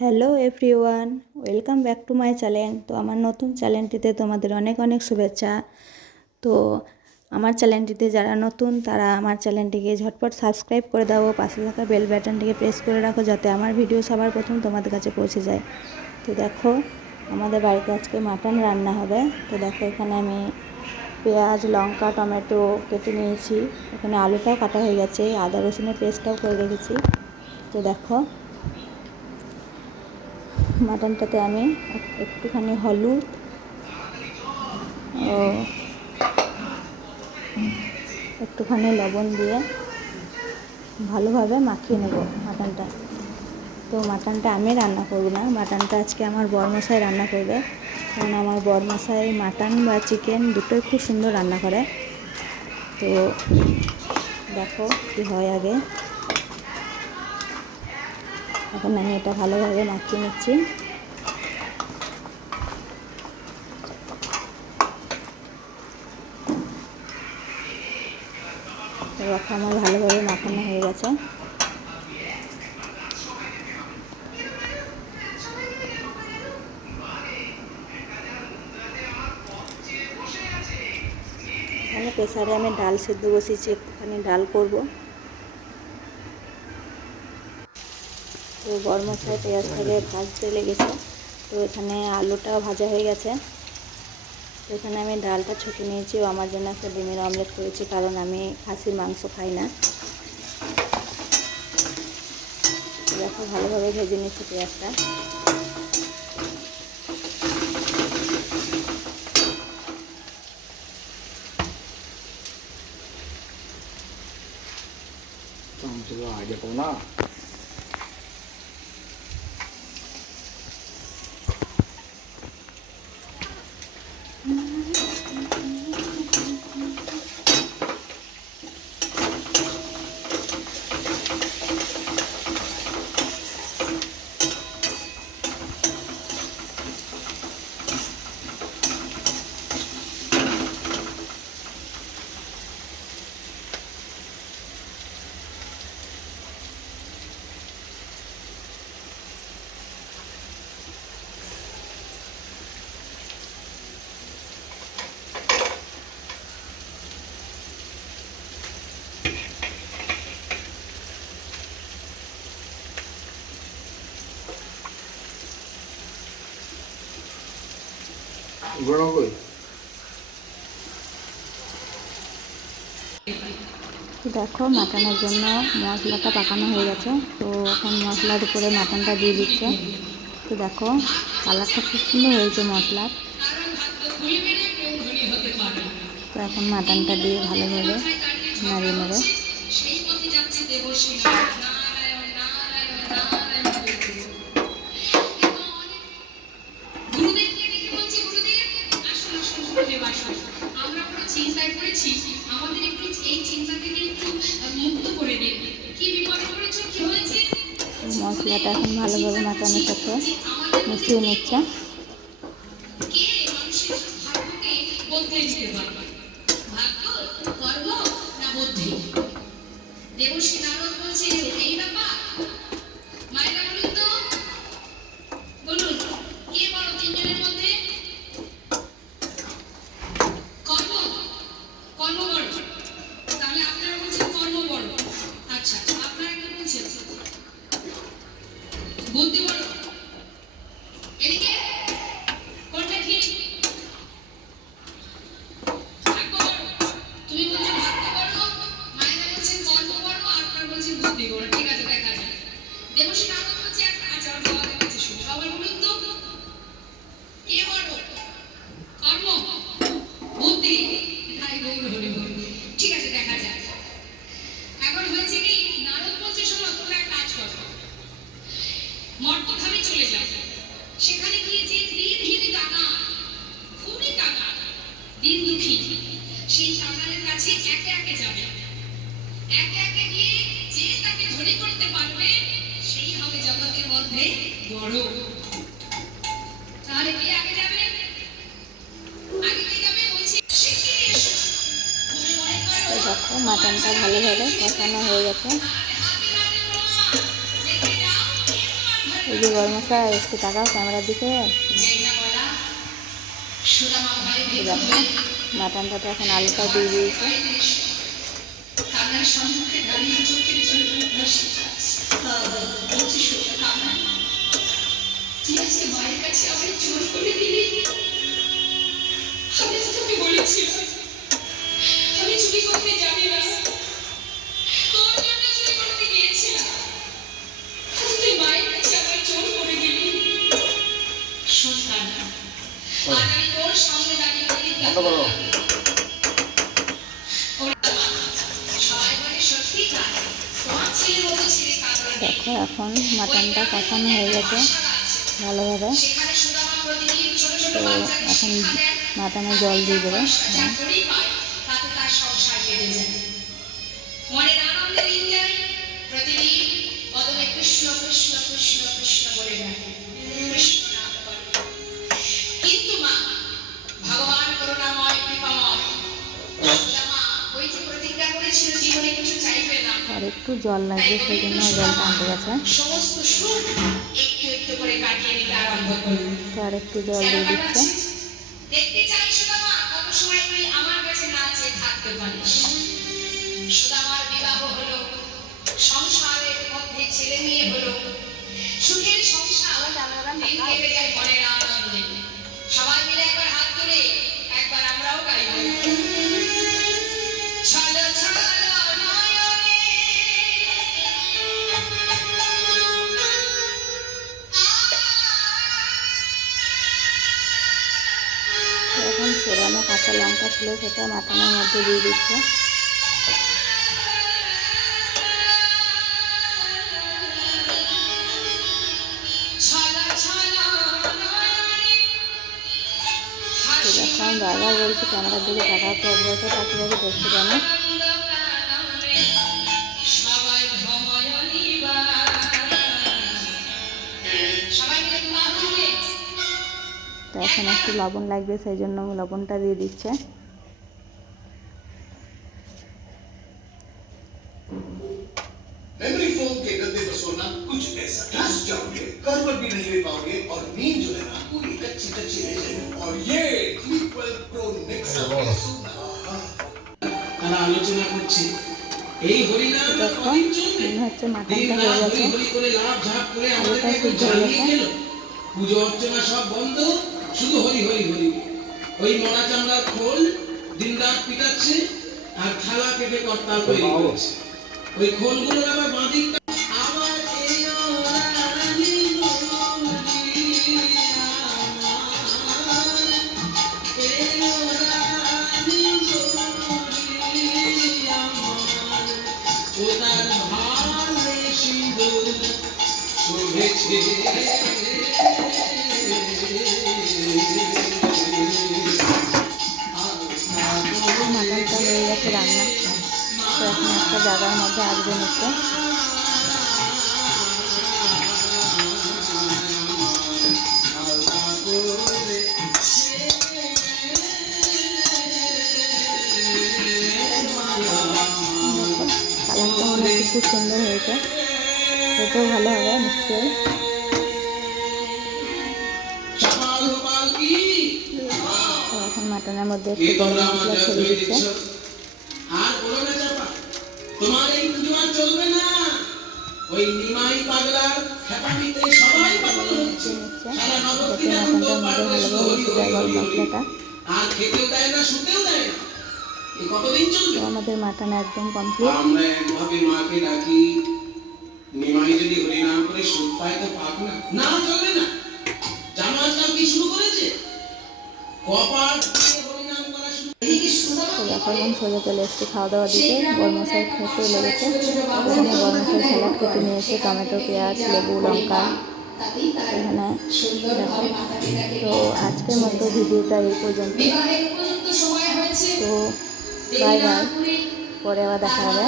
Hello everyone, welcome back to my channel. তো আমার নতুন চ্যানেলটিতে তোমাদের অনেক অনেক শুভেচ্ছা। তো আমার চ্যানেলটিতে যারা নতুন, তারা আমার চ্যানেলটিকে ঝটপট সাবস্ক্রাইব করে দাও। পাশে থাকা বেল বাটনটিকে প্রেস করে রাখো যাতে আমার ভিডিও সবার প্রথম তোমাদের কাছে পৌঁছে যায়। তো দেখো, আমাদের বাড়িতে আজকে মাটন রান্না হবে। তো দেখো, এখানে আমি পেঁয়াজ, লঙ্কা, টমেটো কেটে নিয়েছি। এখানে আলুটাও কাটা হয়ে গেছে। আদা রসুনের পেস্টটাও করে রেখেছি। তো দেখো মাটনটাতে আমি একটুখানি হলুদ ও একটুখানি লবণ দিয়ে ভালোভাবে মাখিয়ে নেব মাটনটা। তো মাটনটা আমি রান্না করব না, মাটনটা আজকে আমার বরমশাই রান্না করবে। কারণ আমার বরমশাই মাটন বা চিকেন দুটোই খুব সুন্দর রান্না করে। তো দেখো কী হয় আগে। এখন আমি এটা ভালোভাবে মাখিয়ে নিচ্ছি। দেখো আমার ভালোভাবে মাখানো হয়ে গেছে। এখানে প্রেসারে আমি ডাল সেদ্ধ বসিয়েছি, একটুখানি ডাল করব। তো গরমশাই পেঁয়াজটাকে ভাজতে লেগেছে। তো এখানে আলুটাও ভাজা হয়ে গেছে। তো এখানে আমি ডালটা ছুটে নিয়েছি, ও আমার জন্য একটা ডিমের অমলেট করেছি, কারণ আমি খাসির মাংস খাই না। দেখো, ভালোভাবে ভেজে নিচ্ছি পেঁয়াজটা। Tamsila aja nak. দেখো মাটনের জন্য মশলাটা পাকানো হয়ে গেছে। তো এখন মশলার উপরে মাটনটা দিয়ে দিচ্ছে। তো দেখো, কালারটা খুব সুন্দর হয়েছে মশলার। তো এখন মাটনটা দিয়ে ভালোভাবে নাড়িয়ে নেবে। চিন্তায় পড়েছি আমাদের একটু এই চিন্তা থেকে একটু মুক্ত করে দিন কি বিপদ করেছ কি হয়েছে? মশলাটা এখন ভালোভাবে মাটনের সাথে মিশিয়ে নিচ্ছে। কে মানুষের ভাগ্যকে বদলে দিতে পারবে? ভাগ্য কর্ম না বুদ্ধি দেবশ্রী নারদ বলছে এই ব্যাপার দেবশ্রী নারদ বড়। তাহলে কে আগে যাবে? আগে কে যাবে? বলছি শিগগিরই এসো করো। তো দেখো মাটনটা ভালোভাবে কষানো হয়ে গেছে। এই যে বর্মশাই একটু তাকাও ক্যামেরার দিকে। দেখো হয়ে মাটনটাতে এখন আলুটা দিয়ে দিয়েছে। সম্মুখে দাঁড়িয়ে চোখের জল ভাসছে বলছি সোজা কান্না তুই আজকে মায়ের কাছে আমায় জোর করে দিলি। আমি তো তোকে বলেছিলাম। আমি চুরি করতে জানি না। তোর জন্য চুরি করতে গিয়েছিলাম। আজ তুই মায়ের কাছে আমায় জোর করে দিলি। শোন কান্না আজ আমি তোর সামনে দাঁড়িয়ে প্রতিজ্ঞা বন্ধ করো। করলাম। সবাই বলে সত্যি কাজ তোমার ছেলের মতো ছেলে কাঁদবে না। দেখো এখন মাটনটা কষানো হয়ে গেছে। ভালোভাবে তো এখন। মাটনে জল দিয়ে দেবে আর একটু জল লাগবে, সেই জন্য জল আনতে গেছে সমস্ত সুখ একটু আর জল দিয়ে দিচ্ছে। দেখতে চাই সুদামা কত সময় তুই আমার কাছে না চেয়ে থাকতে পারিস? সুদামার বিবাহ হলো সংসারের মধ্যে ছেলে মেয়ে হলো। সুখের সংসার দিন কেটে যায় মনের আনন্দে সবাই মিলে একবার ছিল সেটা মাটনের মধ্যে দিয়ে দিচ্ছে। আমি বারবার বলছি ক্যামেরার দিকে তাকাতে একবার তো তাকিয়ে দেখে দেখতে কেন তো এখন একটু লবণ লাগবে সেই জন্য লবণটা দিয়ে দিচ্ছে। আলোচনা করছে। এই হরিনাম দেখো কদিন চলবে দিন রাত হরি হরি করে লাভ ঝাপ করে আমাদেরকে জ্বালিয়ে গেল পুজো অর্চনা সব বন্ধ। শুধু হরি হরি হরি। ওই মরা চামড়ার খোল দিন রাত পিটাচ্ছে আর থালা কেটে কর্তাল তৈরি করছে। ওই খোলগুলোর আবার বাঁদিকটা মাটনটা হয়ে গেছে রান্না তো এখন একটা জায়গার মধ্যে আসবে নিচ্ছে খেতেও ভালো হবে নিশ্চয়ই। এখন মাটনের মধ্যে একটু গরম মশলা আমাদের দিচ্ছে। তোমার এই চলবে না। ওই নিমাই পাগলার সবাই পাগল হচ্ছে। সারা হরি হরি হরি। আর খেতেও দেয় না শুতেও দেয় না। আমাদের মাটন একদম কমপ্লিট আমরা একভাবে মাকে ডাকি নিমাই যদি করে সুখ পায় তো পাক না না চলবে না। জামাজটাও কি শুরু করেছে? এখন সোজা চলে এসছে খাওয়া দাওয়া দিতে বর্মশাই খেতে লেগেছে। এখানে বর্মশাই স্যালাড কেটে নিয়েছে টমেটো পেঁয়াজ লেবু লঙ্কা। এখানে তো আজকের মতো ভিডিওটা এই পর্যন্ত। তো বাই বাই। পরে আবার দেখা হবে।